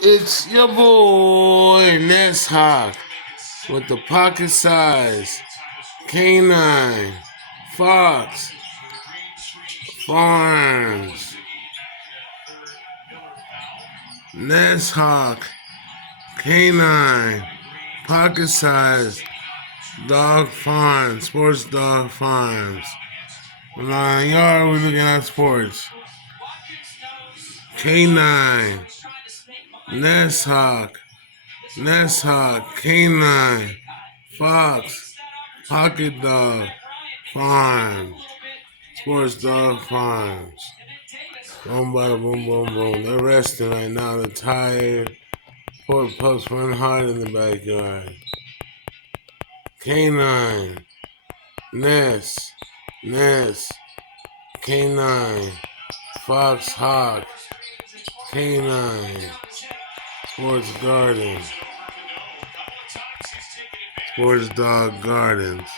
It's your boy Nas Hawck with the pocket size Canine Fox Farms. Nas Hawck Canine Pocket Size Dog Farms, Sports Dog Farms. In our yard, we're looking at sports. Canine, Nas Hawck, Canine, Fox, Pocket Dog, Farms, Sports Dog Farms. Boom, bada, boom, boom, boom. They're resting right now. They're tired. Poor pups run hard in the backyard. Canine, Ness, Canine, Fox Hawk, Canine, Sports Garden, Sports Dog Gardens.